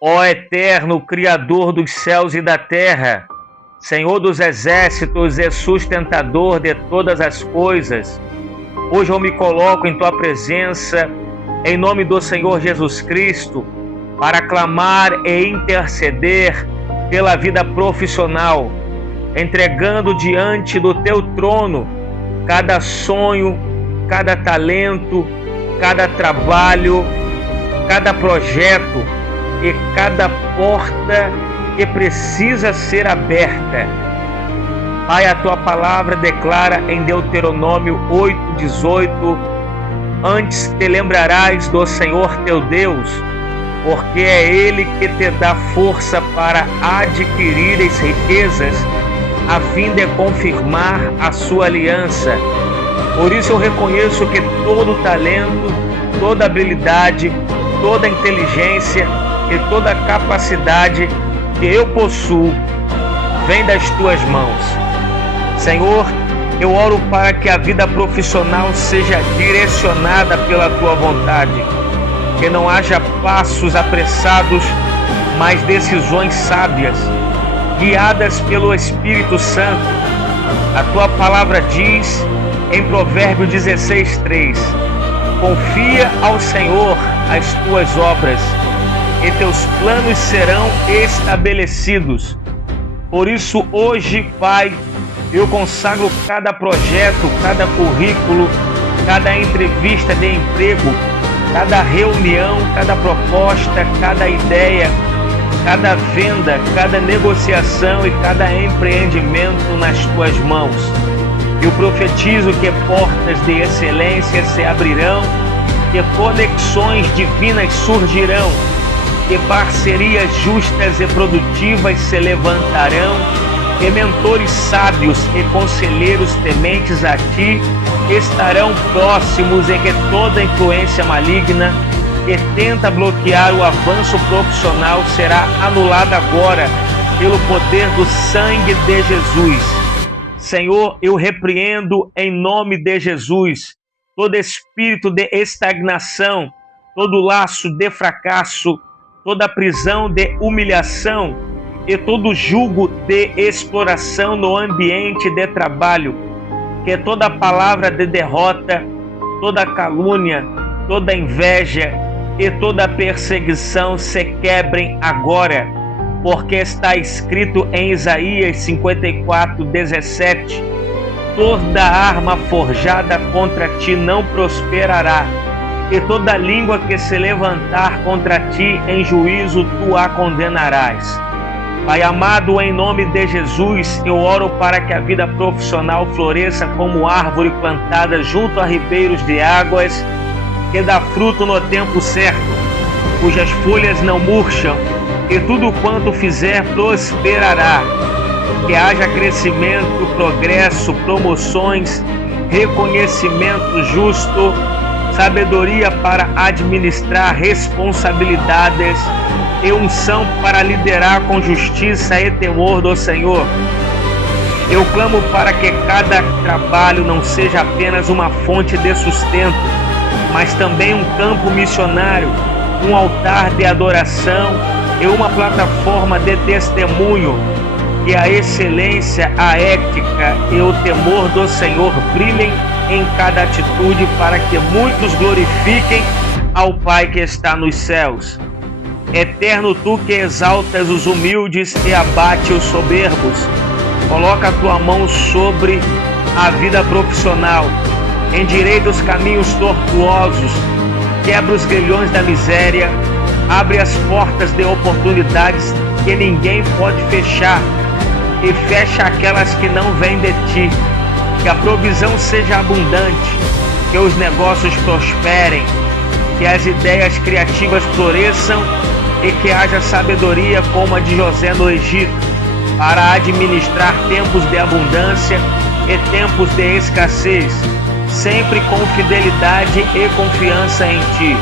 Ó eterno Criador dos céus e da terra, Senhor dos exércitos e sustentador de todas as coisas, hoje eu me coloco em tua presença, em nome do Senhor Jesus Cristo, para clamar e interceder pela vida profissional, entregando diante do teu trono cada sonho, cada talento, cada trabalho, cada projeto e cada porta que precisa ser aberta. Pai, a tua palavra declara em Deuteronômio 8:18: antes te lembrarás do Senhor teu Deus, porque é Ele que te dá força para adquirires riquezas, a fim de confirmar a sua aliança. Por isso eu reconheço que todo talento, toda habilidade, toda inteligência e toda capacidade que eu possuo vem das tuas mãos. Senhor, eu oro para que a vida profissional seja direcionada pela tua vontade, que não haja passos apressados, mas decisões sábias, guiadas pelo Espírito Santo. A tua palavra diz em Provérbios 16:3: confia ao Senhor as tuas obras, e teus planos serão estabelecidos. Por isso, hoje, Pai, eu consagro cada projeto, cada currículo, cada entrevista de emprego, cada reunião, cada proposta, cada ideia, cada venda, cada negociação e cada empreendimento nas tuas mãos. Eu profetizo que portas de excelência se abrirão, que conexões divinas surgirão, que parcerias justas e produtivas se levantarão, que mentores sábios e conselheiros tementes a ti estarão próximos, e que toda influência maligna que tenta bloquear o avanço profissional será anulada agora pelo poder do sangue de Jesus. Senhor, eu repreendo em nome de Jesus todo espírito de estagnação, todo laço de fracasso, toda prisão de humilhação e todo jugo de exploração no ambiente de trabalho. Que toda palavra de derrota, toda calúnia, toda inveja e toda perseguição se quebrem agora, porque está escrito em Isaías 54:17: toda arma forjada contra ti não prosperará, e toda língua que se levantar contra ti em juízo tu a condenarás. Pai amado, em nome de Jesus, eu oro para que a vida profissional floresça como árvore plantada junto a ribeiros de águas, que dá fruto no tempo certo, cujas folhas não murcham, e tudo quanto fizer prosperará. Que haja crescimento, progresso, promoções, reconhecimento justo, sabedoria para administrar responsabilidades e unção para liderar com justiça e temor do Senhor. Eu clamo para que cada trabalho não seja apenas uma fonte de sustento, mas também um campo missionário, um altar de adoração e uma plataforma de testemunho. Que a excelência, a ética e o temor do Senhor brilhem em cada atitude, para que muitos glorifiquem ao Pai que está nos céus. Eterno, tu que exaltas os humildes e abate os soberbos, coloca a tua mão sobre a vida profissional, endireita os caminhos tortuosos, quebra os grilhões da miséria, abre as portas de oportunidades que ninguém pode fechar, e fecha aquelas que não vêm de ti. Que a provisão seja abundante, que os negócios prosperem, que as ideias criativas floresçam e que haja sabedoria como a de José no Egito, para administrar tempos de abundância e tempos de escassez, sempre com fidelidade e confiança em ti.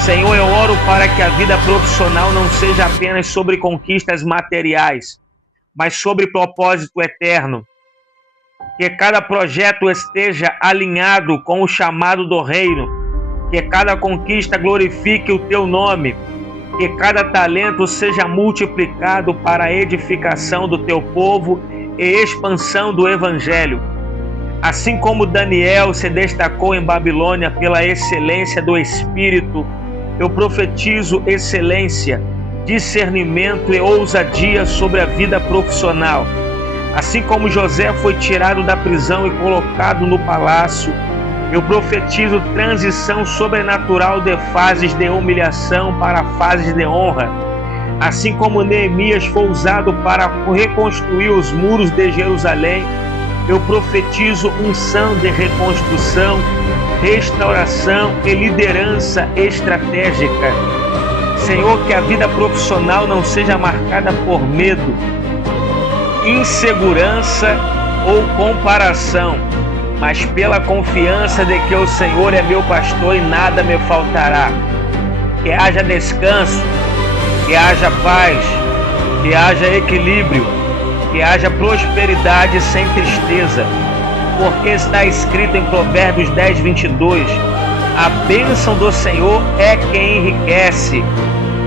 Senhor, eu oro para que a vida profissional não seja apenas sobre conquistas materiais, mas sobre propósito eterno. Que cada projeto esteja alinhado com o chamado do reino, que cada conquista glorifique o teu nome, que cada talento seja multiplicado para a edificação do teu povo e expansão do Evangelho. Assim como Daniel se destacou em Babilônia pela excelência do Espírito, eu profetizo excelência, discernimento e ousadia sobre a vida profissional. Assim como José foi tirado da prisão e colocado no palácio, eu profetizo transição sobrenatural de fases de humilhação para fases de honra. Assim como Neemias foi usado para reconstruir os muros de Jerusalém, eu profetizo unção de reconstrução, restauração e liderança estratégica. Senhor, que a vida profissional não seja marcada por medo, insegurança ou comparação, mas pela confiança de que o Senhor é meu pastor e nada me faltará. Que haja descanso, que haja paz, que haja equilíbrio, que haja prosperidade sem tristeza, porque está escrito em Provérbios 10, 22, a bênção do Senhor é quem enriquece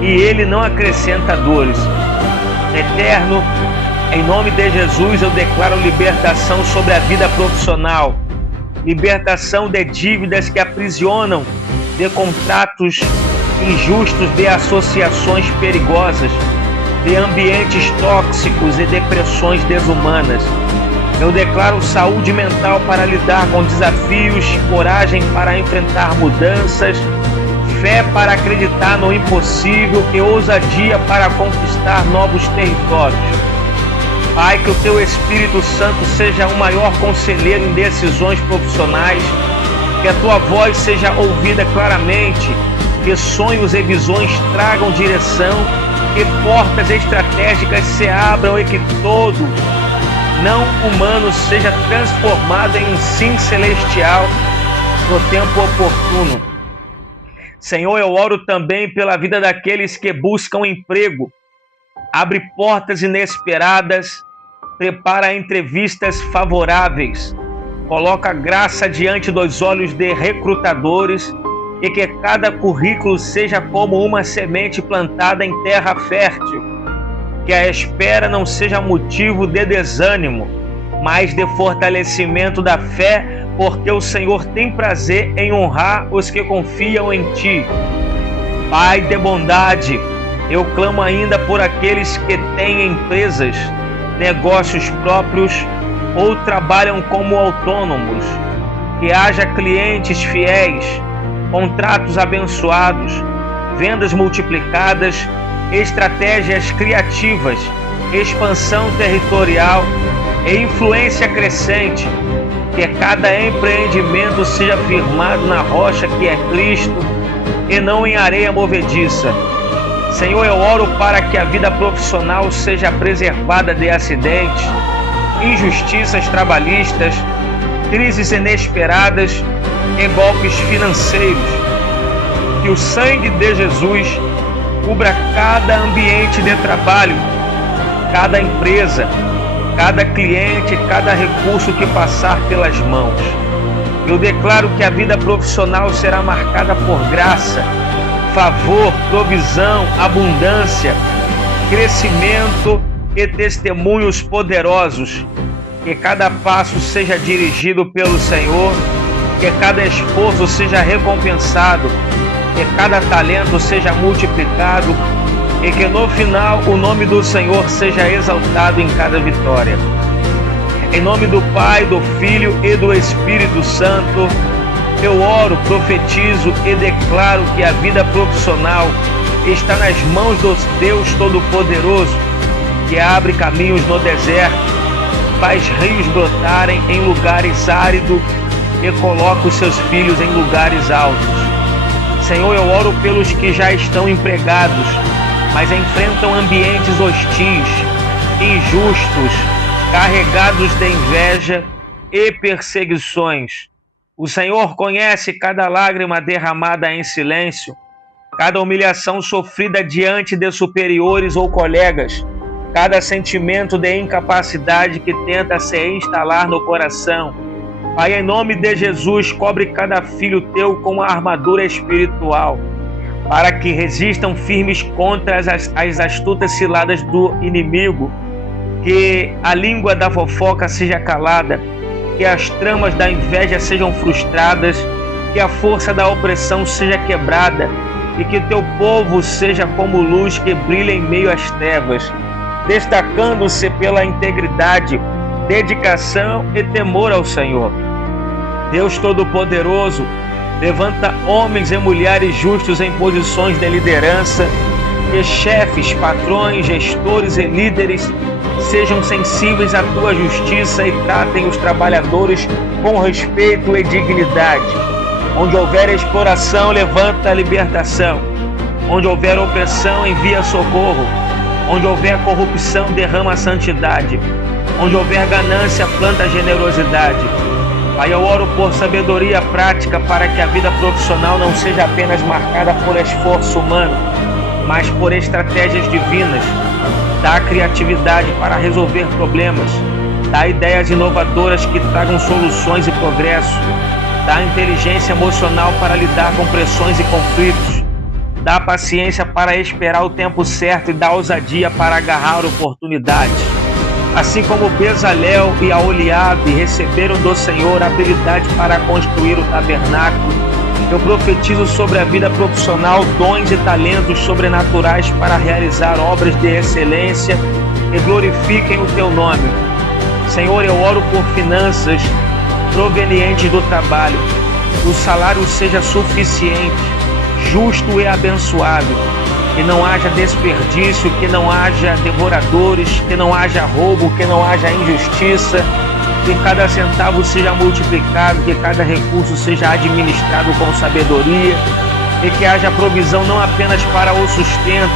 e Ele não acrescenta dores. Eterno, em nome de Jesus, eu declaro libertação sobre a vida profissional, libertação de dívidas que aprisionam, de contratos injustos, de associações perigosas, de ambientes tóxicos e depressões desumanas. Eu declaro saúde mental para lidar com desafios, coragem para enfrentar mudanças, fé para acreditar no impossível e ousadia para conquistar novos territórios. Pai, que o Teu Espírito Santo seja o maior conselheiro em decisões profissionais, que a Tua voz seja ouvida claramente, que sonhos e visões tragam direção, que portas estratégicas se abram e que todo não humano seja transformado em um sim celestial no tempo oportuno. Senhor, eu oro também pela vida daqueles que buscam emprego. Abre portas inesperadas, prepara entrevistas favoráveis, coloca graça diante dos olhos de recrutadores e que cada currículo seja como uma semente plantada em terra fértil. Que a espera não seja motivo de desânimo, mas de fortalecimento da fé, porque o Senhor tem prazer em honrar os que confiam em Ti. Pai de bondade, eu clamo ainda por aqueles que têm empresas, negócios próprios ou trabalham como autônomos. Que haja clientes fiéis, contratos abençoados, vendas multiplicadas, estratégias criativas, expansão territorial e influência crescente. Que cada empreendimento seja firmado na rocha que é Cristo e não em areia movediça. Senhor, eu oro para que a vida profissional seja preservada de acidentes, injustiças trabalhistas, crises inesperadas e golpes financeiros. Que o sangue de Jesus cubra cada ambiente de trabalho, cada empresa, cada cliente, cada recurso que passar pelas mãos. Eu declaro que a vida profissional será marcada por graça, favor, provisão, abundância, crescimento e testemunhos poderosos. Que cada passo seja dirigido pelo Senhor, que cada esforço seja recompensado, que cada talento seja multiplicado e que no final o nome do Senhor seja exaltado em cada vitória. Em nome do Pai, do Filho e do Espírito Santo, eu oro, profetizo e declaro que a vida profissional está nas mãos do Deus Todo-Poderoso, que abre caminhos no deserto, faz rios brotarem em lugares áridos e coloca os seus filhos em lugares altos. Senhor, eu oro pelos que já estão empregados, mas enfrentam ambientes hostis, injustos, carregados de inveja e perseguições. O Senhor conhece cada lágrima derramada em silêncio, cada humilhação sofrida diante de superiores ou colegas, cada sentimento de incapacidade que tenta se instalar no coração. Pai, em nome de Jesus, cobre cada filho Teu com a armadura espiritual. para que resistam firmes contra as astutas ciladas do inimigo, que a língua da fofoca seja calada, que as tramas da inveja sejam frustradas, que a força da opressão seja quebrada e que teu povo seja como luz que brilha em meio às trevas, destacando-se pela integridade, dedicação e temor ao Senhor. Deus Todo-Poderoso, levanta homens e mulheres justos em posições de liderança, que chefes, patrões, gestores e líderes sejam sensíveis à tua justiça e tratem os trabalhadores com respeito e dignidade. Onde houver exploração, levanta a libertação. Onde houver opressão, envia socorro. Onde houver corrupção, derrama a santidade. Onde houver ganância, planta a generosidade. Pai, eu oro por sabedoria prática para que a vida profissional não seja apenas marcada por esforço humano, mas por estratégias divinas. Dá criatividade para resolver problemas. Dá ideias inovadoras que tragam soluções e progresso. Dá inteligência emocional para lidar com pressões e conflitos. Dá paciência para esperar o tempo certo e dá ousadia para agarrar oportunidades. Assim como Bezalel e Aholiabe receberam do Senhor a habilidade para construir o tabernáculo, eu profetizo sobre a vida profissional dons e talentos sobrenaturais para realizar obras de excelência que glorifiquem o teu nome. Senhor, eu oro por finanças provenientes do trabalho, que o salário seja suficiente, justo e abençoado. Que não haja desperdício, que não haja devoradores, que não haja roubo, que não haja injustiça, que cada centavo seja multiplicado, que cada recurso seja administrado com sabedoria e que haja provisão não apenas para o sustento,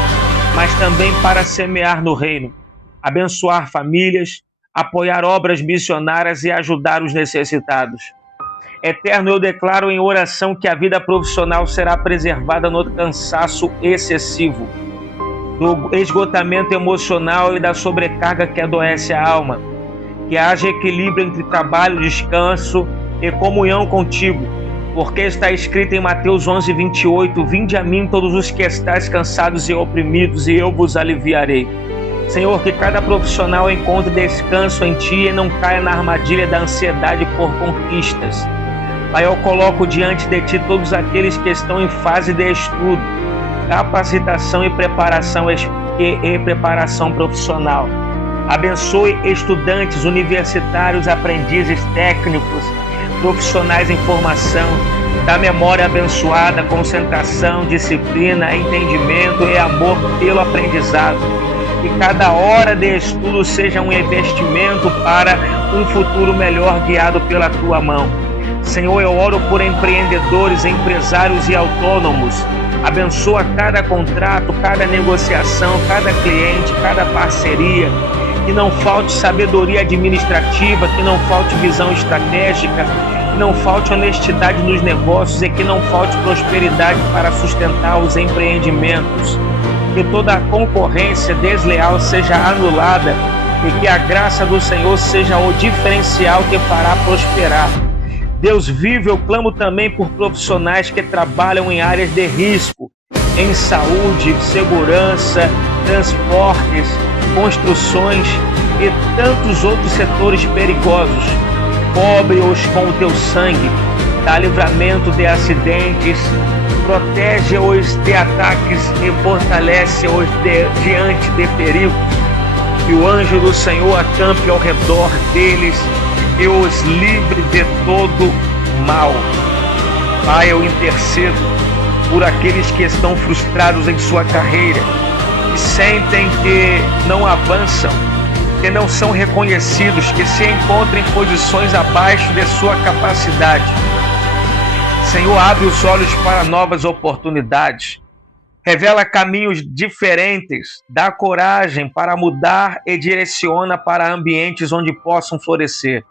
mas também para semear no reino, abençoar famílias, apoiar obras missionárias e ajudar os necessitados. Eterno, eu declaro em oração que a vida profissional será preservada no cansaço excessivo, do esgotamento emocional e da sobrecarga que adoece a alma. Que haja equilíbrio entre trabalho, descanso e comunhão contigo, porque está escrito em Mateus 11:28, vinde a mim todos os que estáis cansados e oprimidos, e eu vos aliviarei. Senhor, que cada profissional encontre descanso em Ti e não caia na armadilha da ansiedade por conquistas. Pai, eu coloco diante de Ti todos aqueles que estão em fase de estudo, capacitação e preparação profissional. Abençoe estudantes, universitários, aprendizes, técnicos, profissionais em formação. Dá memória abençoada, concentração, disciplina, entendimento e amor pelo aprendizado. Que cada hora de estudo seja um investimento para um futuro melhor guiado pela Tua mão. Senhor, eu oro por empreendedores, empresários e autônomos. Abençoa cada contrato, cada negociação, cada cliente, cada parceria. Que não falte sabedoria administrativa, que não falte visão estratégica, que não falte honestidade nos negócios e que não falte prosperidade para sustentar os empreendimentos. Que toda a concorrência desleal seja anulada e que a graça do Senhor seja o diferencial que fará prosperar. Deus vive, eu clamo também por profissionais que trabalham em áreas de risco, em saúde, segurança, transportes, construções e tantos outros setores perigosos. Cobre-os com o teu sangue, dá livramento de acidentes, protege-os de ataques e fortalece-os diante de perigo. Que o anjo do Senhor acampe ao redor deles e os livre de todo mal. Pai, eu intercedo por aqueles que estão frustrados em sua carreira, que sentem que não avançam, que não são reconhecidos, que se encontram em posições abaixo de sua capacidade. Senhor, abre os olhos para novas oportunidades. Revela caminhos diferentes, dá coragem para mudar e direciona para ambientes onde possam florescer.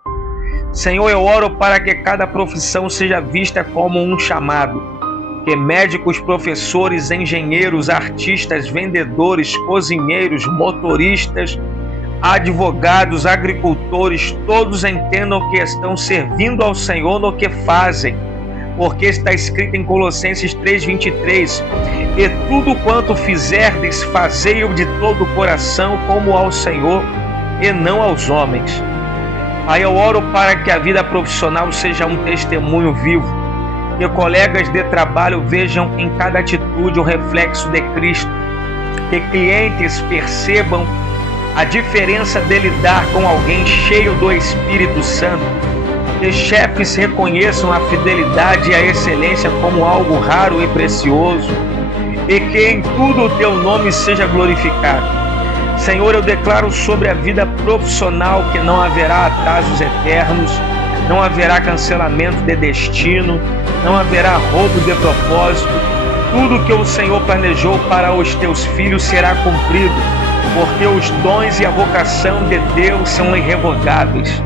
Senhor, eu oro para que cada profissão seja vista como um chamado, que médicos, professores, engenheiros, artistas, vendedores, cozinheiros, motoristas, advogados, agricultores, todos entendam que estão servindo ao Senhor no que fazem, porque está escrito em Colossenses 3:23: e tudo quanto fizerdes, fazei-o de todo o coração, como ao Senhor e não aos homens. Pai, eu oro para que a vida profissional seja um testemunho vivo, que colegas de trabalho vejam em cada atitude o reflexo de Cristo, que clientes percebam a diferença de lidar com alguém cheio do Espírito Santo, que chefes reconheçam a fidelidade e a excelência como algo raro e precioso, e que em tudo o teu nome seja glorificado. Senhor, eu declaro sobre a vida profissional que não haverá atrasos eternos, não haverá cancelamento de destino, não haverá roubo de propósito. Tudo que o Senhor planejou para os teus filhos será cumprido, porque os dons e a vocação de Deus são irrevogáveis.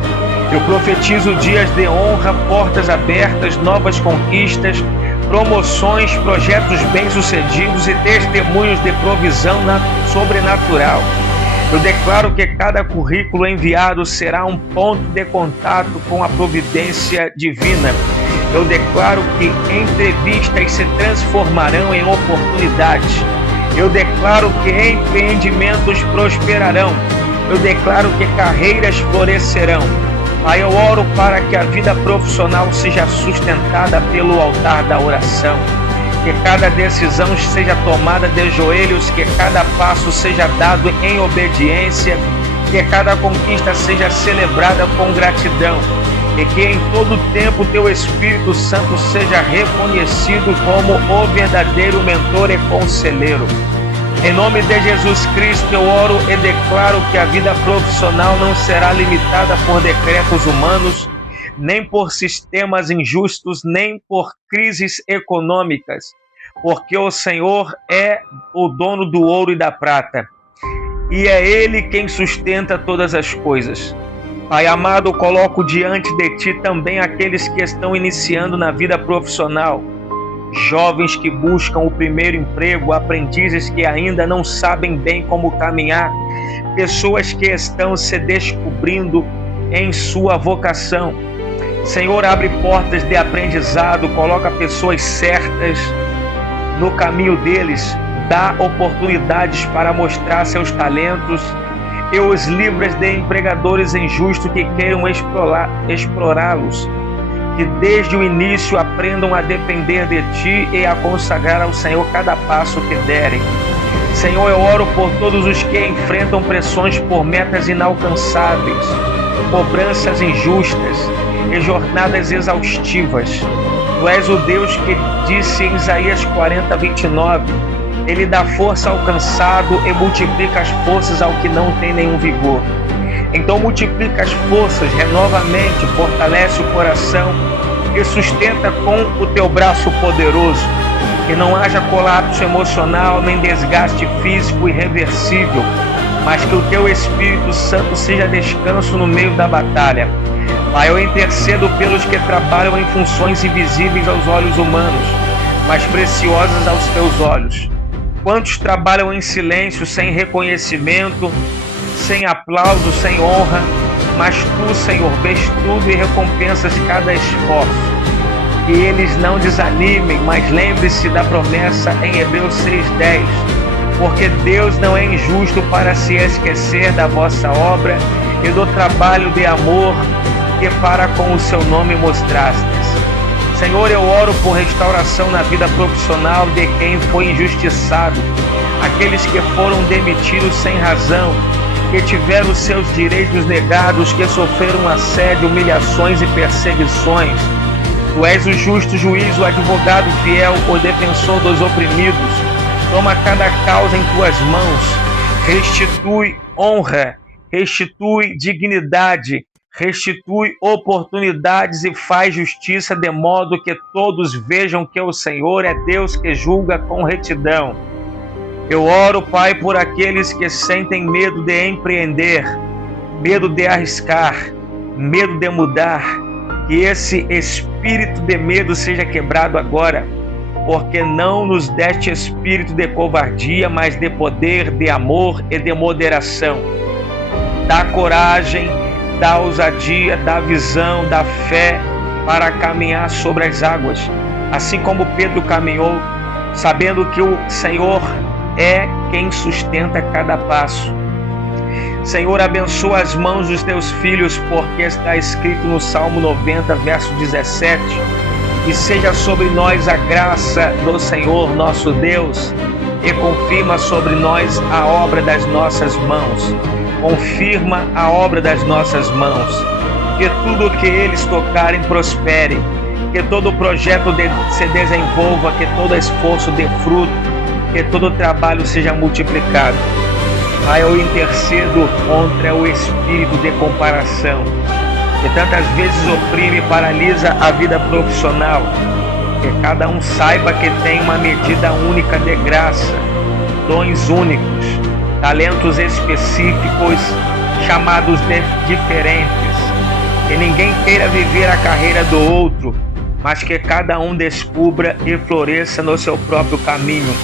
Eu profetizo dias de honra, portas abertas, novas conquistas, promoções, projetos bem-sucedidos e testemunhos de provisão sobrenatural. Eu declaro que cada currículo enviado será um ponto de contato com a providência divina. Eu declaro que entrevistas se transformarão em oportunidades. Eu declaro que empreendimentos prosperarão. Eu declaro que carreiras florescerão. Pai, eu oro para que a vida profissional seja sustentada pelo altar da oração. Que cada decisão seja tomada de joelhos, que cada passo seja dado em obediência, que cada conquista seja celebrada com gratidão, e que em todo tempo teu Espírito Santo seja reconhecido como o verdadeiro mentor e conselheiro. Em nome de Jesus Cristo eu oro e declaro que a vida profissional não será limitada por decretos humanos, nem por sistemas injustos, nem por crises econômicas, porque o Senhor é o dono do ouro e da prata, e é Ele quem sustenta todas as coisas. Pai amado, coloco diante de Ti também aqueles que estão iniciando na vida profissional, jovens que buscam o primeiro emprego, aprendizes que ainda não sabem bem como caminhar, pessoas que estão se descobrindo em sua vocação. Senhor, abre portas de aprendizado, coloca pessoas certas no caminho deles, dá oportunidades para mostrar seus talentos e os livras de empregadores injustos que queiram explorá-los, que desde o início aprendam a depender de Ti e a consagrar ao Senhor cada passo que derem. Senhor, eu oro por todos os que enfrentam pressões por metas inalcançáveis, cobranças injustas e jornadas exaustivas. Tu és o Deus que disse em Isaías 40:29, Ele dá força ao cansado e multiplica as forças ao que não tem nenhum vigor. Então multiplica as forças, renova a mente, fortalece o coração e sustenta com o teu braço poderoso. Que não haja colapso emocional nem desgaste físico irreversível, mas que o teu Espírito Santo seja descanso no meio da batalha. Pai, eu intercedo pelos que trabalham em funções invisíveis aos olhos humanos, mas preciosas aos teus olhos. Quantos trabalham em silêncio, sem reconhecimento, sem aplauso, sem honra, mas Tu, Senhor, vês tudo e recompensas cada esforço. Que eles não desanimem, mas lembre-se da promessa em Hebreus 6:10, porque Deus não é injusto para se esquecer da vossa obra e do trabalho de amor que para com o seu nome mostrastes. Senhor, eu oro por restauração na vida profissional de quem foi injustiçado, aqueles que foram demitidos sem razão, que tiveram seus direitos negados, que sofreram assédio, humilhações e perseguições. Tu és o justo juiz, o advogado fiel, o defensor dos oprimidos. Toma cada causa em Tuas mãos, restitui honra, restitui dignidade, restitui oportunidades e faz justiça de modo que todos vejam que o Senhor é Deus que julga com retidão. Eu oro, Pai, por aqueles que sentem medo de empreender, medo de arriscar, medo de mudar, que esse espírito de medo seja quebrado agora, porque não nos deste espírito de covardia, mas de poder, de amor e de moderação. Dá coragem, dá ousadia, dá visão, dá fé para caminhar sobre as águas, assim como Pedro caminhou, sabendo que o Senhor é quem sustenta cada passo. Senhor, abençoa as mãos dos teus filhos, porque está escrito no Salmo 90, verso 17, e seja sobre nós a graça do Senhor nosso Deus, e confirma sobre nós a obra das nossas mãos. Confirma a obra das nossas mãos. Que tudo que eles tocarem prospere, que todo projeto se desenvolva, que todo esforço dê fruto, que todo trabalho seja multiplicado. Pai, eu intercedo contra o espírito de comparação, que tantas vezes oprime e paralisa a vida profissional. Que cada um saiba que tem uma medida única de graça, dons únicos, talentos específicos, chamados de diferentes. Que ninguém queira viver a carreira do outro, mas que cada um descubra e floresça no seu próprio caminho,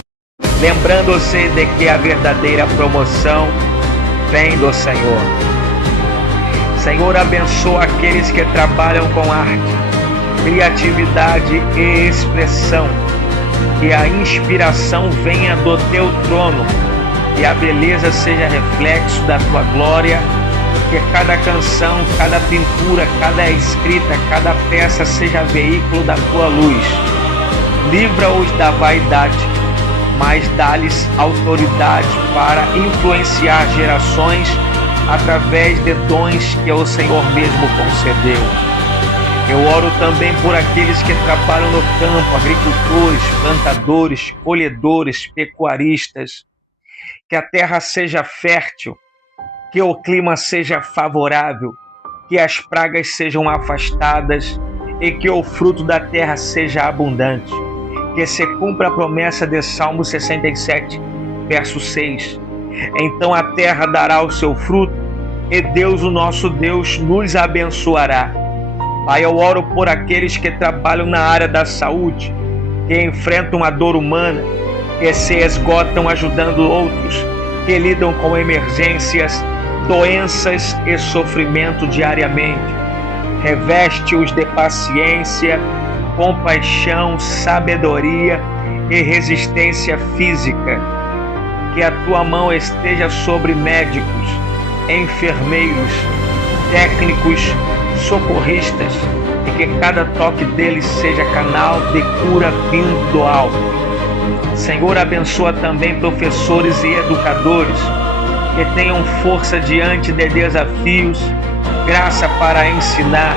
lembrando-se de que a verdadeira promoção vem do Senhor. Senhor, abençoa aqueles que trabalham com arte, criatividade e expressão. Que a inspiração venha do teu trono, que a beleza seja reflexo da tua glória, que cada canção, cada pintura, cada escrita, cada peça seja veículo da tua luz. Livra-os da vaidade, mas dá-lhes autoridade para influenciar gerações através de dons que o Senhor mesmo concedeu. Eu oro também por aqueles que trabalham no campo, agricultores, plantadores, colhedores, pecuaristas. Que a terra seja fértil, que o clima seja favorável, que as pragas sejam afastadas e que o fruto da terra seja abundante. Que se cumpra a promessa de Salmo 67, verso 6. Então a terra dará o seu fruto e Deus, o nosso Deus, nos abençoará. Pai, eu oro por aqueles que trabalham na área da saúde, que enfrentam a dor humana, que se esgotam ajudando outros, que lidam com emergências, doenças e sofrimento diariamente. Reveste-os de paciência, compaixão, sabedoria e resistência física. Que a tua mão esteja sobre médicos, enfermeiros, técnicos, socorristas, e que cada toque deles seja canal de cura vindo do alto. Senhor, abençoa também professores e educadores, que tenham força diante de desafios, graça para ensinar,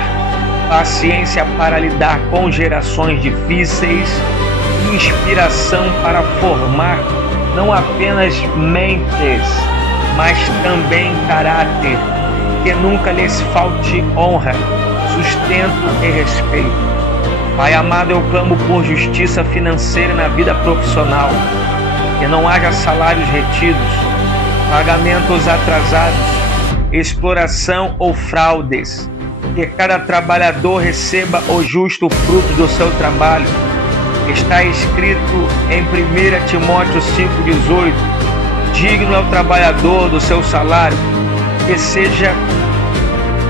paciência para lidar com gerações difíceis, inspiração para formar não apenas mentes, mas também caráter, que nunca lhes falte honra, sustento e respeito. Pai amado, eu clamo por justiça financeira na vida profissional, que não haja salários retidos, pagamentos atrasados, exploração ou fraudes, que cada trabalhador receba o justo fruto do seu trabalho. Está escrito em 1 Timóteo 5,18, digno é o trabalhador do seu salário. Que seja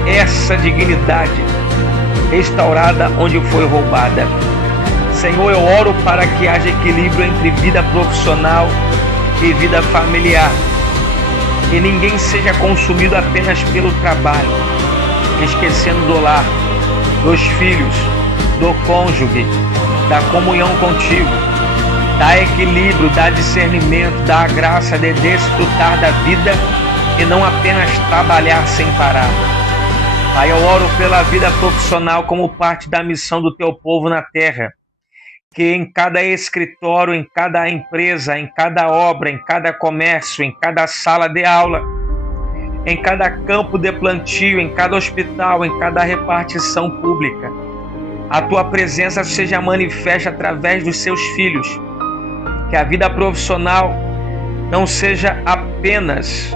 essa dignidade restaurada onde foi roubada. Senhor, eu oro para que haja equilíbrio entre vida profissional e vida familiar. Que ninguém seja consumido apenas pelo trabalho, esquecendo do lar, dos filhos, do cônjuge, da comunhão contigo. Dá equilíbrio, dá discernimento, dá a graça de desfrutar da vida e não apenas trabalhar sem parar. Pai, eu oro pela vida profissional como parte da missão do teu povo na terra. Que em cada escritório, em cada empresa, em cada obra, em cada comércio, em cada sala de aula, em cada campo de plantio, em cada hospital, em cada repartição pública, a tua presença seja manifesta através dos seus filhos. Que a vida profissional não seja apenas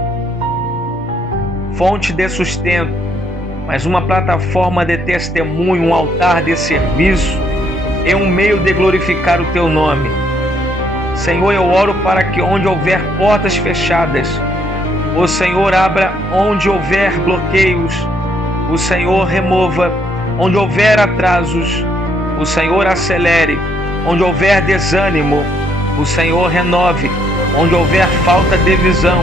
fonte de sustento, mas uma plataforma de testemunho, um altar de serviço e um meio de glorificar o teu nome. Senhor, eu oro para que onde houver portas fechadas, o Senhor abra; onde houver bloqueios, o Senhor remova; Onde houver atrasos, o Senhor acelere. Onde houver desânimo, o Senhor renove. Onde houver falta de visão,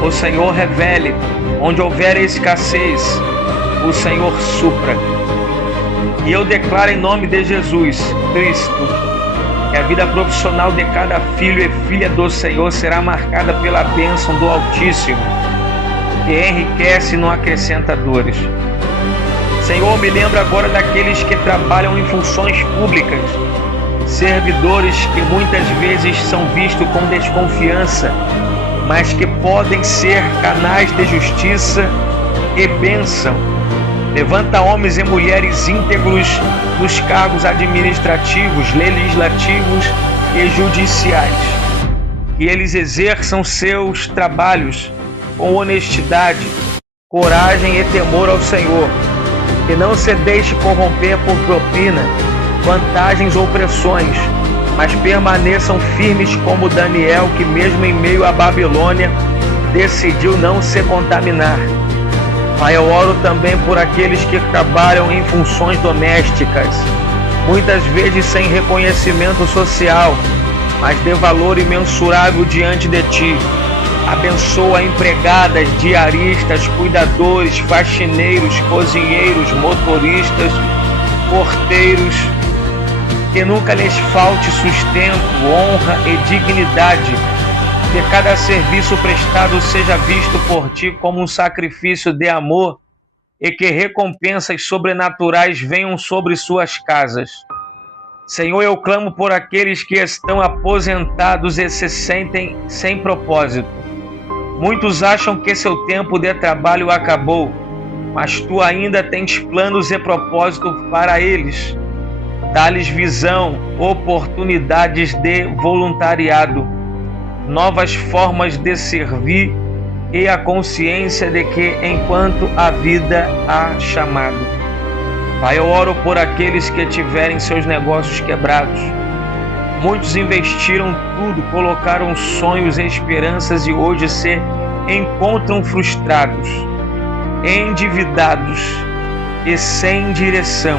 o Senhor revele. Onde houver escassez, o Senhor supra. E eu declaro em nome de Jesus Cristo que a vida profissional de cada filho e filha do Senhor será marcada pela bênção do Altíssimo, que enriquece e não acrescenta dores. Senhor, me lembra agora daqueles que trabalham em funções públicas, servidores que muitas vezes são vistos com desconfiança, mas que podem ser canais de justiça e bênção. Levanta homens e mulheres íntegros nos cargos administrativos, legislativos e judiciais. Que eles exerçam seus trabalhos com honestidade, coragem e temor ao Senhor. Que não se deixe corromper por propina, vantagens ou pressões, mas permaneçam firmes como Daniel, que mesmo em meio à Babilônia decidiu não se contaminar. Pai, eu oro também por aqueles que trabalham em funções domésticas, muitas vezes sem reconhecimento social, mas de valor imensurável diante de Ti. Abençoa empregadas, diaristas, cuidadores, faxineiros, cozinheiros, motoristas, porteiros, que nunca lhes falte sustento, honra e dignidade. Que cada serviço prestado seja visto por Ti como um sacrifício de amor e que recompensas sobrenaturais venham sobre suas casas. Senhor, eu clamo por aqueles que estão aposentados e se sentem sem propósito. Muitos acham que seu tempo de trabalho acabou, mas Tu ainda tens planos e propósitos para eles. Dá-lhes visão, oportunidades de voluntariado, novas formas de servir e a consciência de que enquanto a vida há chamado. Pai, eu oro por aqueles que tiverem seus negócios quebrados. Muitos investiram tudo, colocaram sonhos e esperanças e hoje se encontram frustrados, endividados e sem direção.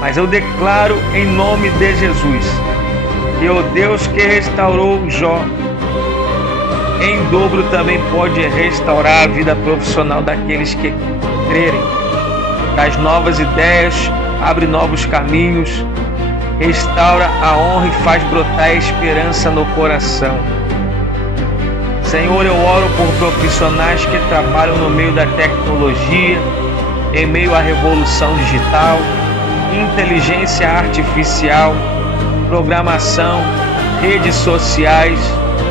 Mas eu declaro em nome de Jesus que o Deus que restaurou Jó, em dobro também pode restaurar a vida profissional daqueles que crerem. Traz novas ideias, abre novos caminhos, restaura a honra e faz brotar a esperança no coração. Senhor, eu oro por profissionais que trabalham no meio da tecnologia, em meio à revolução digital, inteligência artificial, programação, redes sociais,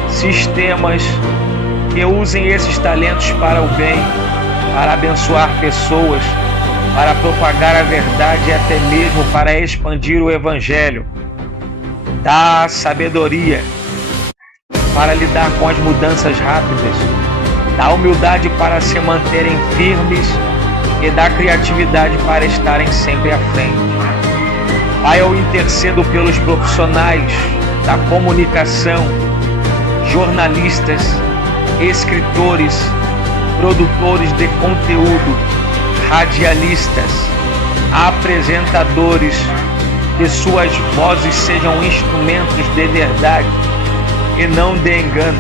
sistemas, que usem esses talentos para o bem, para abençoar pessoas, para propagar a verdade e até mesmo para expandir o Evangelho. Dá sabedoria para lidar com as mudanças rápidas, dá humildade para se manterem firmes e dá criatividade para estarem sempre à frente. Pai, eu intercedo pelos profissionais da comunicação, jornalistas, escritores, produtores de conteúdo, radialistas, apresentadores, que suas vozes sejam instrumentos de verdade e não de engano,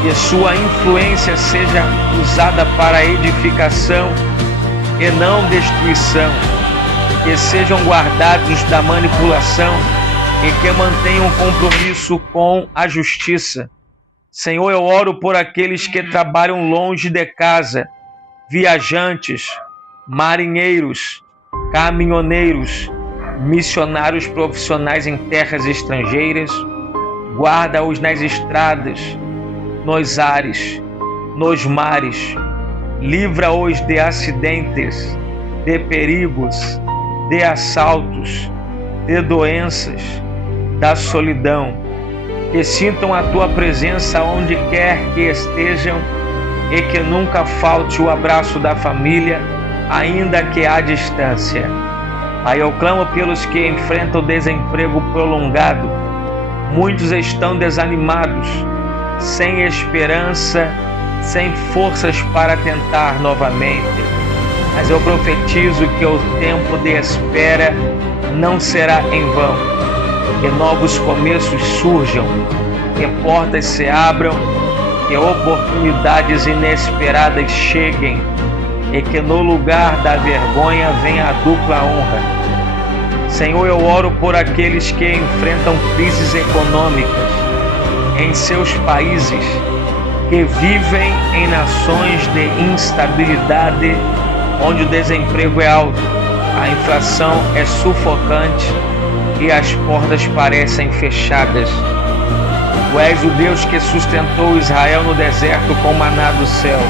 que sua influência seja usada para edificação e não destruição, que sejam guardados da manipulação e que mantenham compromisso com a justiça. Senhor, eu oro por aqueles que trabalham longe de casa, viajantes, marinheiros, caminhoneiros, missionários profissionais em terras estrangeiras. Guarda-os nas estradas, nos ares, nos mares. Livra-os de acidentes, de perigos, de assaltos, de doenças, da solidão. Que sintam a Tua presença onde quer que estejam e que nunca falte o abraço da família, ainda que à distância. Pai, eu clamo pelos que enfrentam desemprego prolongado. Muitos estão desanimados, sem esperança, sem forças para tentar novamente. Mas eu profetizo que o tempo de espera não será em vão, que novos começos surjam, que portas se abram, que oportunidades inesperadas cheguem e que no lugar da vergonha venha a dupla honra. Senhor, eu oro por aqueles que enfrentam crises econômicas em seus países, que vivem em nações de instabilidade, onde o desemprego é alto, a inflação é sufocante e as portas parecem fechadas. Tu és o Deus que sustentou Israel no deserto com maná do céu.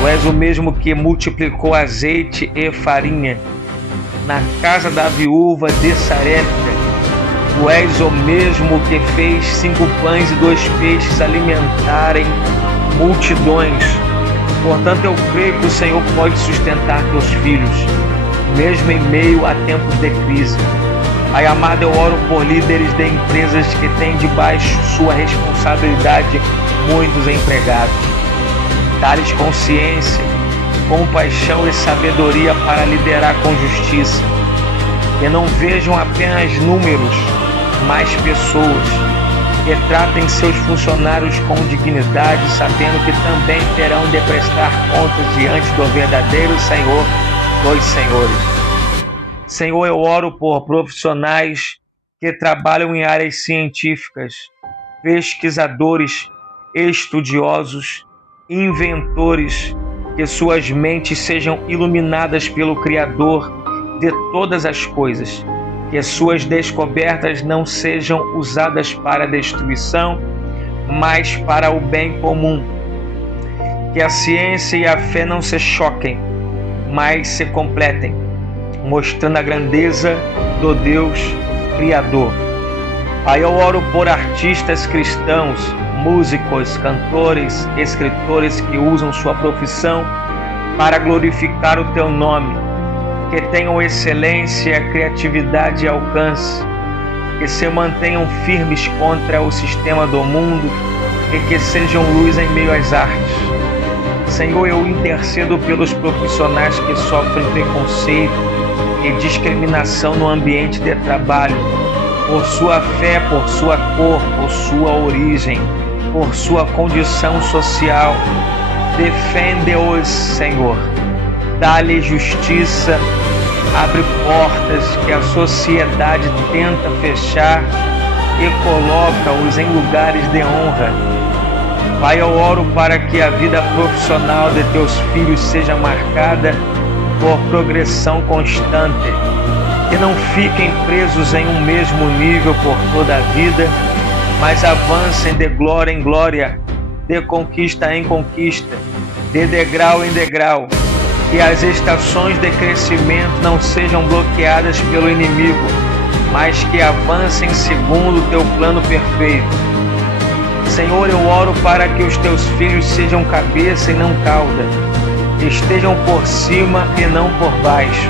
Tu és o mesmo que multiplicou azeite e farinha na casa da viúva de Sarepta. Tu és o mesmo que fez 5 pães e 2 peixes alimentarem multidões. Portanto, eu creio que o Senhor pode sustentar teus filhos, mesmo em meio a tempos de crise. Pai amado, eu oro por líderes de empresas que têm debaixo sua responsabilidade muitos empregados. Dá-lhes consciência, compaixão e sabedoria para liderar com justiça. Que não vejam apenas números, mas pessoas. Que tratem seus funcionários com dignidade, sabendo que também terão de prestar contas diante do verdadeiro Senhor dos Senhores. Senhor, eu oro por profissionais que trabalham em áreas científicas, pesquisadores, estudiosos, inventores, que suas mentes sejam iluminadas pelo Criador de todas as coisas, que suas descobertas não sejam usadas para a destruição, mas para o bem comum. Que a ciência e a fé não se choquem, mas se completem, mostrando a grandeza do Deus Criador. Pai, eu oro por artistas cristãos, músicos, cantores, escritores que usam sua profissão para glorificar o Teu nome, que tenham excelência, criatividade e alcance, que se mantenham firmes contra o sistema do mundo e que sejam luz em meio às artes. Senhor, eu intercedo pelos profissionais que sofrem preconceito e discriminação no ambiente de trabalho, por sua fé, por sua cor, por sua origem, por sua condição social. Defende-os, Senhor. Dá-lhe justiça, abre portas que a sociedade tenta fechar e coloca-os em lugares de honra. Pai, eu oro para que a vida profissional de teus filhos seja marcada por progressão constante, que não fiquem presos em um mesmo nível por toda a vida, mas avancem de glória em glória, de conquista em conquista, de degrau em degrau, que as estações de crescimento não sejam bloqueadas pelo inimigo, mas que avancem segundo o teu plano perfeito. Senhor, eu oro para que os teus filhos sejam cabeça e não cauda, estejam por cima e não por baixo,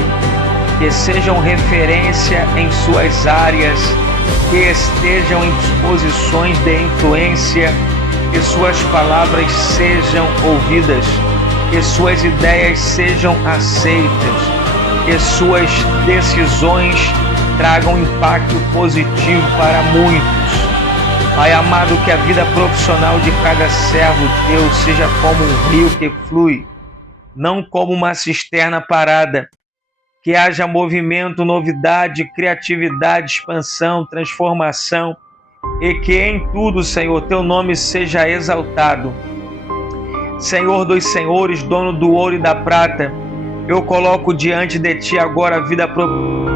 que sejam referência em suas áreas, que estejam em posições de influência, que suas palavras sejam ouvidas, que suas ideias sejam aceitas, que suas decisões tragam impacto positivo para muitos. Pai amado, que a vida profissional de cada servo teu seja como um rio que flui, não como uma cisterna parada. Que haja movimento, novidade, criatividade, expansão, transformação, e que em tudo, Senhor, teu nome seja exaltado. Senhor dos senhores, dono do ouro e da prata, eu coloco diante de ti agora a vida profissional.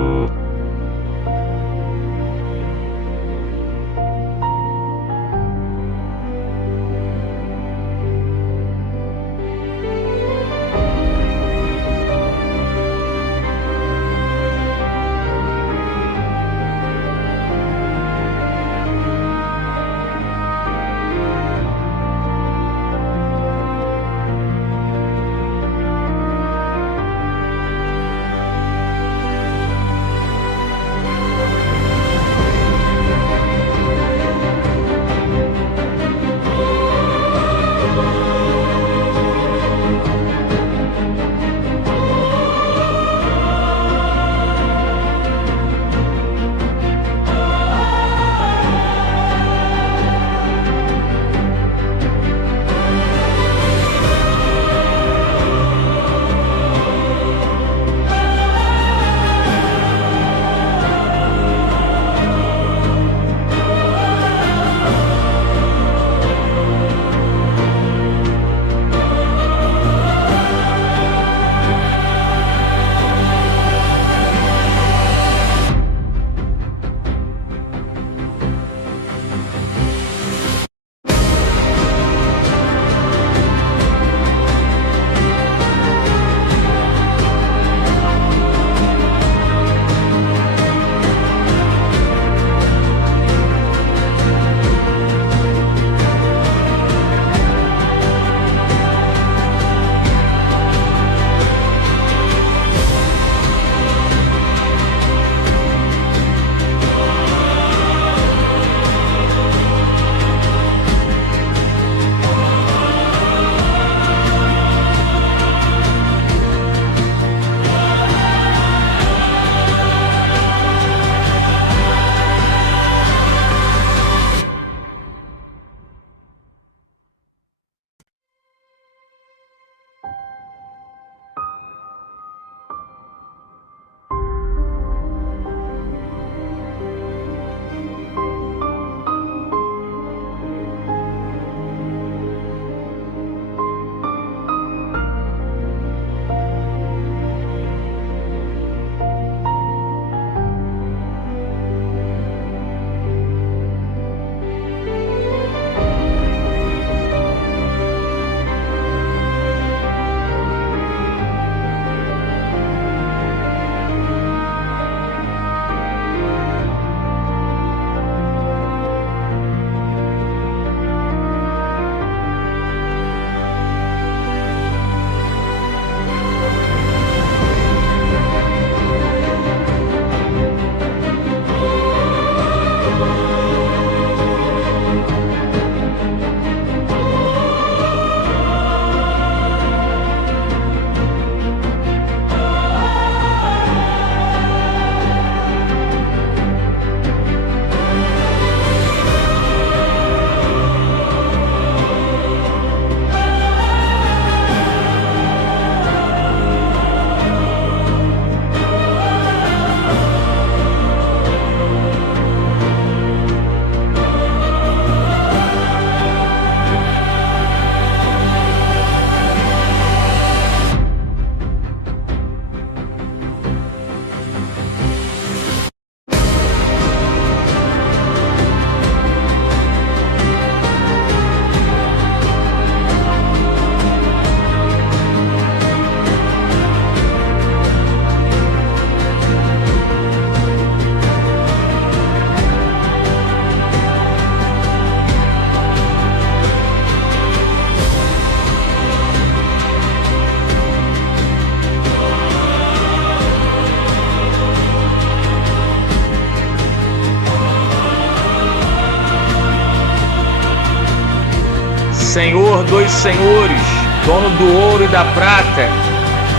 Senhor dos senhores, dono do ouro e da prata,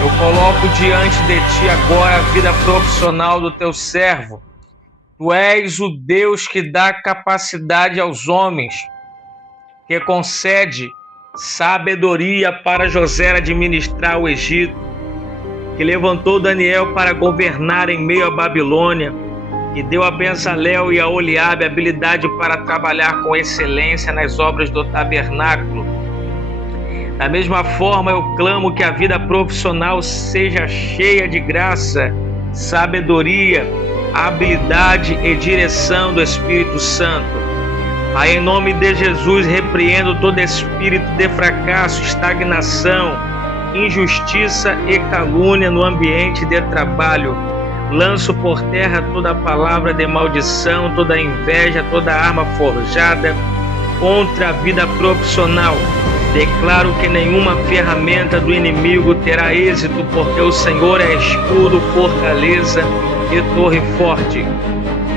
eu coloco diante de ti agora a vida profissional do teu servo. Tu és o Deus que dá capacidade aos homens, que concede sabedoria para José administrar o Egito, que levantou Daniel para governar em meio à Babilônia, que deu a Bezalel e a Oliabe habilidade para trabalhar com excelência nas obras do tabernáculo. Da mesma forma, eu clamo que a vida profissional seja cheia de graça, sabedoria, habilidade e direção do Espírito Santo. Pai, em nome de Jesus, repreendo todo espírito de fracasso, estagnação, injustiça e calúnia no ambiente de trabalho. Lanço por terra toda palavra de maldição, toda inveja, toda arma forjada contra a vida profissional. Declaro que nenhuma ferramenta do inimigo terá êxito, porque o Senhor é escudo, fortaleza e torre forte.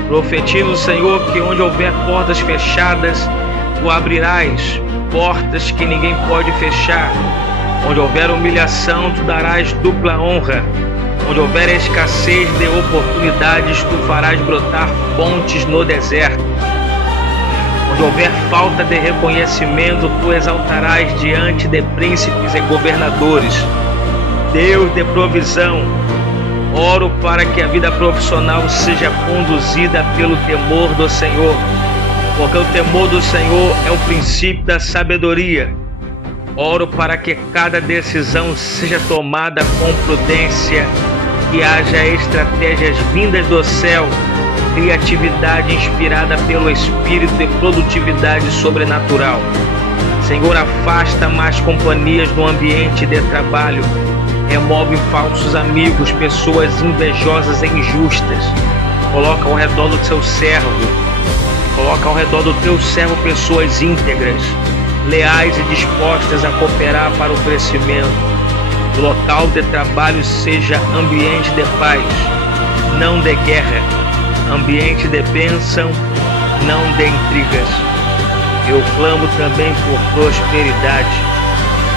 Profetizo, Senhor, que onde houver portas fechadas, tu abrirás portas que ninguém pode fechar. Onde houver humilhação, tu darás dupla honra. Onde houver escassez de oportunidades, tu farás brotar fontes no deserto. Onde houver falta de reconhecimento, tu exaltarás diante de príncipes e governadores. Deus de provisão, oro para que a vida profissional seja conduzida pelo temor do Senhor, porque o temor do Senhor é o princípio da sabedoria. Oro para que cada decisão seja tomada com prudência, que haja estratégias vindas do céu, criatividade inspirada pelo Espírito e produtividade sobrenatural. Senhor, afasta más companhias no ambiente de trabalho. Remove falsos amigos, pessoas invejosas e injustas. Coloca ao redor do teu servo, pessoas íntegras, leais e dispostas a cooperar para o crescimento. O local de trabalho seja ambiente de paz, não de guerra, ambiente de bênção, não de intrigas. Eu clamo também por prosperidade,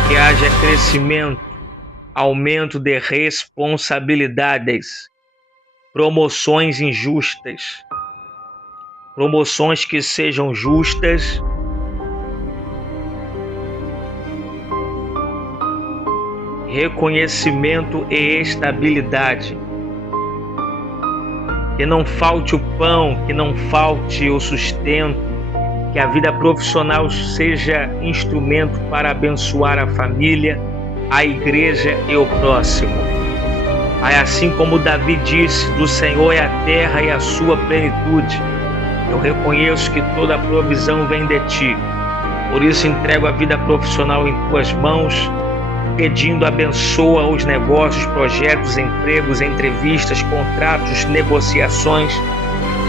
que haja crescimento, aumento de responsabilidades, promoções injustas, promoções que sejam justas, reconhecimento e estabilidade. Que não falte o pão, que não falte o sustento, que a vida profissional seja instrumento para abençoar a família, a igreja e o próximo. Pai, assim como Davi disse, do Senhor é a terra e a sua plenitude. Eu reconheço que toda a provisão vem de ti. Por isso entrego a vida profissional em tuas mãos, pedindo abençoa os negócios, projetos, empregos, entrevistas, contratos, negociações,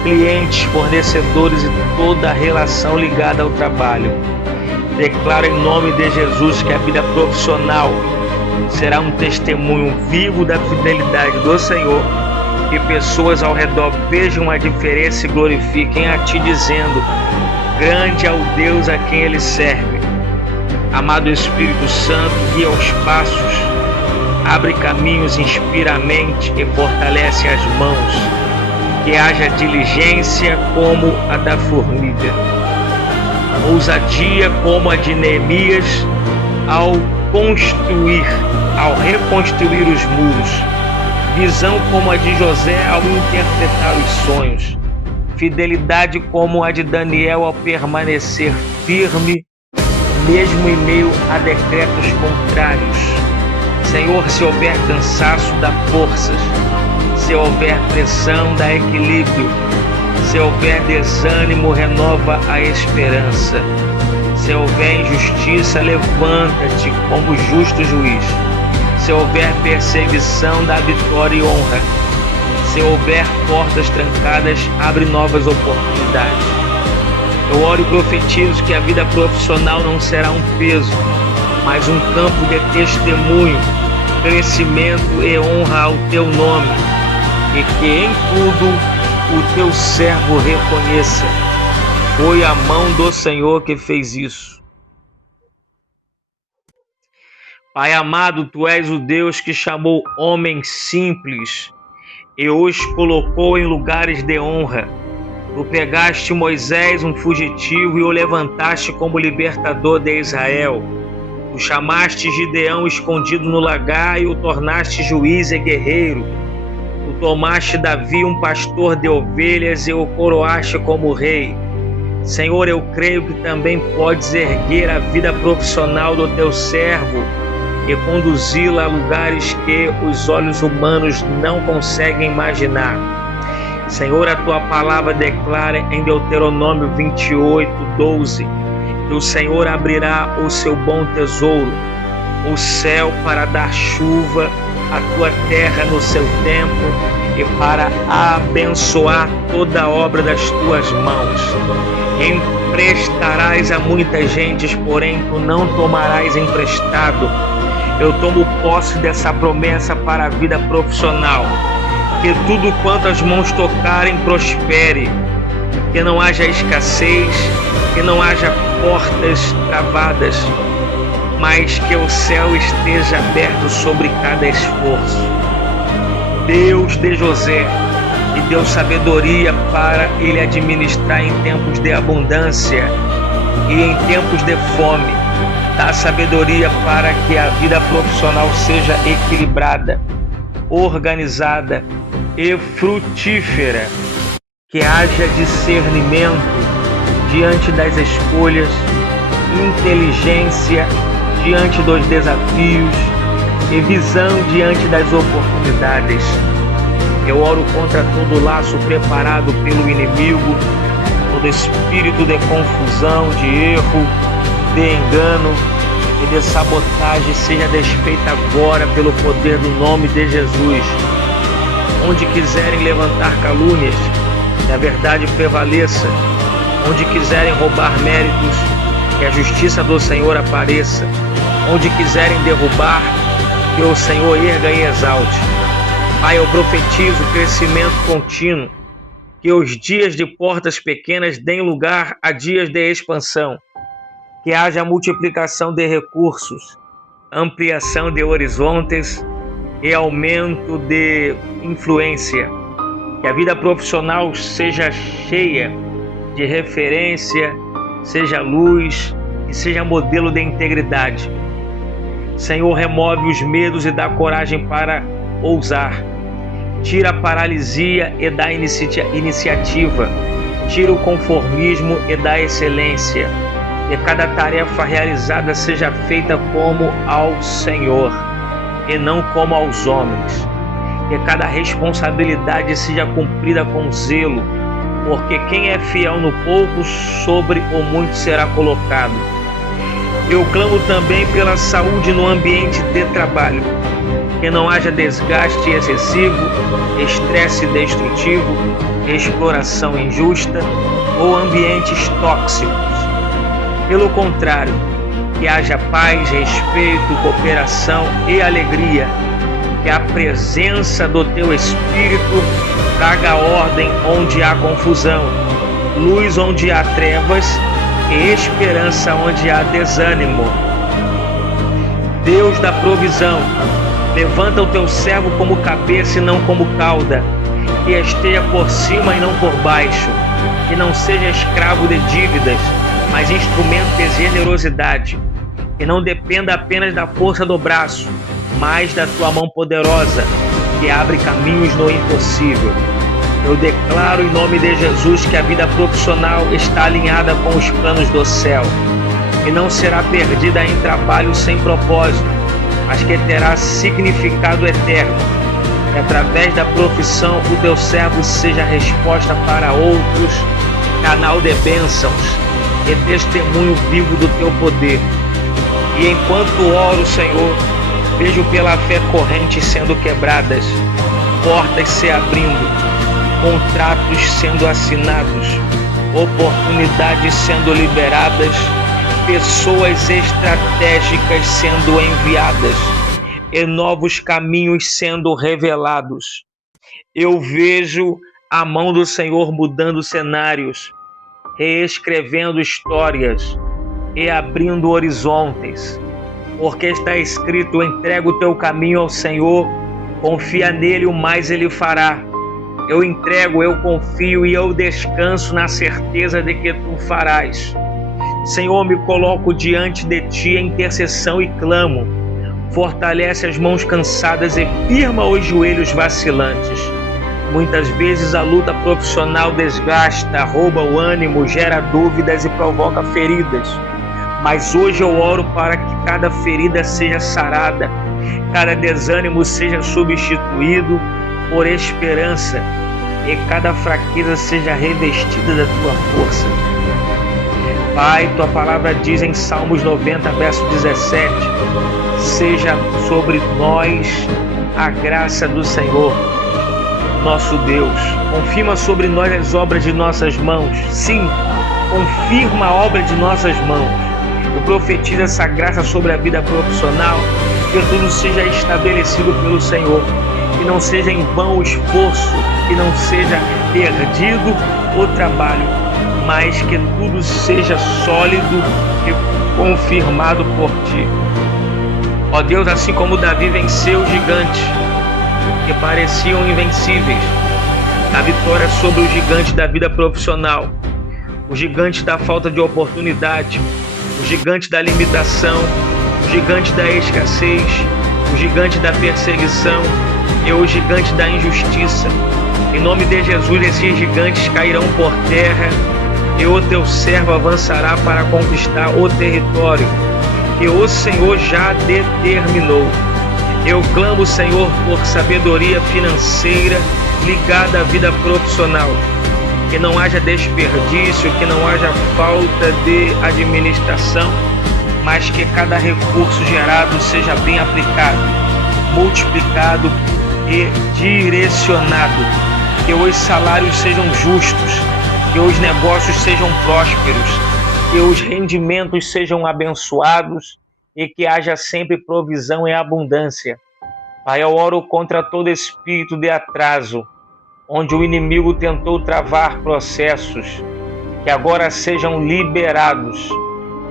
clientes, fornecedores e toda a relação ligada ao trabalho. Declaro em nome de Jesus que a vida profissional será um testemunho vivo da fidelidade do Senhor, que pessoas ao redor vejam a diferença e glorifiquem a ti, dizendo: grande é o Deus a quem ele serve. Amado Espírito Santo, guia os passos, abre caminhos, inspira a mente e fortalece as mãos. Que haja diligência como a da formiga, ousadia como a de Neemias ao reconstruir os muros, visão como a de José ao interpretar os sonhos, fidelidade como a de Daniel ao permanecer firme mesmo em meio a decretos contrários. Senhor, se houver cansaço, dá forças. Se houver pressão, dá equilíbrio. Se houver desânimo, renova a esperança. Se houver injustiça, levanta-te como justo juiz. Se houver perseguição, dá vitória e honra. Se houver portas trancadas, abre novas oportunidades. Eu oro e profetizo que a vida profissional não será um peso, mas um campo de testemunho, crescimento e honra ao teu nome, e que em tudo o teu servo reconheça: foi a mão do Senhor que fez isso. Pai amado, Tu és o Deus que chamou homens simples e os colocou em lugares de honra. Tu pegaste Moisés, um fugitivo, e o levantaste como libertador de Israel. Tu chamaste Gideão escondido no lagar e o tornaste juiz e guerreiro. Tu tomaste Davi, um pastor de ovelhas, e o coroaste como rei. Senhor, eu creio que também podes erguer a vida profissional do Teu servo e conduzi-la a lugares que os olhos humanos não conseguem imaginar. Senhor, a Tua palavra declara em Deuteronômio 28:12 que o Senhor abrirá o seu bom tesouro, o céu, para dar chuva à tua terra no seu tempo e para abençoar toda a obra das tuas mãos. Emprestarás a muitas gentes, porém tu não tomarás emprestado. Eu tomo posse dessa promessa para a vida profissional. Que tudo quanto as mãos tocarem prospere, que não haja escassez, que não haja portas travadas, mas que o céu esteja aberto sobre cada esforço. Deus de José, e deu sabedoria para ele administrar em tempos de abundância e em tempos de fome. Dá sabedoria para que a vida profissional seja equilibrada, organizada e frutífera, que haja discernimento diante das escolhas, inteligência diante dos desafios e visão diante das oportunidades. Eu oro contra todo laço preparado pelo inimigo, todo espírito de confusão, de erro, de engano e de sabotagem seja desfeita agora pelo poder do nome de Jesus. Onde quiserem levantar calúnias, que a verdade prevaleça. Onde quiserem roubar méritos, que a justiça do Senhor apareça. Onde quiserem derrubar, que o Senhor erga e exalte. Pai, eu profetizo crescimento contínuo, que os dias de portas pequenas deem lugar a dias de expansão, que haja multiplicação de recursos, ampliação de horizontes e aumento de influência, que a vida profissional seja cheia de referência, seja luz e seja modelo de integridade. Senhor, remove os medos e dá coragem para ousar. Tira a paralisia e dá iniciativa. Tira o conformismo e dá excelência. Que cada tarefa realizada seja feita como ao Senhor e não como aos homens. Que cada responsabilidade seja cumprida com zelo, porque quem é fiel no pouco, sobre o muito será colocado. Eu clamo também pela saúde no ambiente de trabalho, que não haja desgaste excessivo, estresse destrutivo, exploração injusta ou ambientes tóxicos. Pelo contrário, que haja paz, respeito, cooperação e alegria, que a presença do Teu Espírito traga ordem onde há confusão, luz onde há trevas e esperança onde há desânimo. Deus da provisão, levanta o Teu servo como cabeça e não como cauda, que esteja por cima e não por baixo, que não seja escravo de dívidas, mas instrumento de generosidade, que não dependa apenas da força do braço, mas da Tua mão poderosa, que abre caminhos no impossível. Eu declaro em nome de Jesus que a vida profissional está alinhada com os planos do céu, que não será perdida em trabalho sem propósito, mas que terá significado eterno. Que através da profissão o Teu servo seja resposta para outros, canal de bênçãos e testemunho vivo do Teu poder. E enquanto oro, Senhor, vejo pela fé correntes sendo quebradas, portas se abrindo, contratos sendo assinados, oportunidades sendo liberadas, pessoas estratégicas sendo enviadas e novos caminhos sendo revelados. Eu vejo a mão do Senhor mudando cenários, reescrevendo histórias e abrindo horizontes. porque está escrito: entrega o teu caminho ao Senhor, confia nele, o mais ele fará. Eu entrego, eu confio e eu descanso na certeza de que tu farás. Senhor, me coloco diante de ti em intercessão e clamo. Fortalece as mãos cansadas e firma os joelhos vacilantes. Muitas vezes a luta profissional desgasta, rouba o ânimo, gera dúvidas e provoca feridas. Mas hoje eu oro para que cada ferida seja sarada, cada desânimo seja substituído por esperança e cada fraqueza seja revestida da tua força. Pai, tua palavra diz em Salmos 90, verso 17: seja sobre nós a graça do Senhor, nosso Deus. Confirma sobre nós as obras de nossas mãos. Sim, confirma a obra de nossas mãos. Eu profetizo essa graça sobre a vida profissional, que tudo seja estabelecido pelo Senhor, que não seja em vão o esforço, que não seja perdido o trabalho, mas que tudo seja sólido e confirmado por Ti. Ó Deus, assim como Davi venceu os gigantes que pareciam invencíveis, a vitória sobre o gigante da vida profissional, o gigante da falta de oportunidade, o gigante da limitação, o gigante da escassez, o gigante da perseguição e o gigante da injustiça. Em nome de Jesus, esses gigantes cairão por terra e o teu servo avançará para conquistar o território que o Senhor já determinou. Eu clamo, Senhor, por sabedoria financeira ligada à vida profissional. Que não haja desperdício, que não haja falta de administração, mas que cada recurso gerado seja bem aplicado, multiplicado e direcionado. Que os salários sejam justos, que os negócios sejam prósperos, que os rendimentos sejam abençoados e que haja sempre provisão e abundância. Pai, eu oro contra todo espírito de atraso, onde o inimigo tentou travar processos, que agora sejam liberados,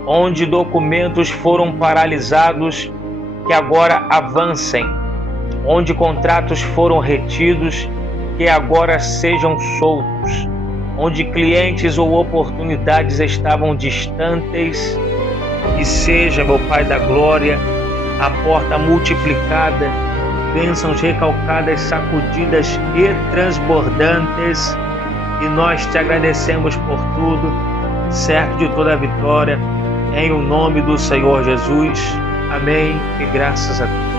onde documentos foram paralisados, que agora avancem, onde contratos foram retidos, que agora sejam soltos, onde clientes ou oportunidades estavam distantes, que seja, meu Pai da glória, a porta multiplicada, bênçãos recalcadas, sacudidas e transbordantes, e nós te agradecemos por tudo, certo de toda a vitória, em o nome do Senhor Jesus. Amém e graças a Deus.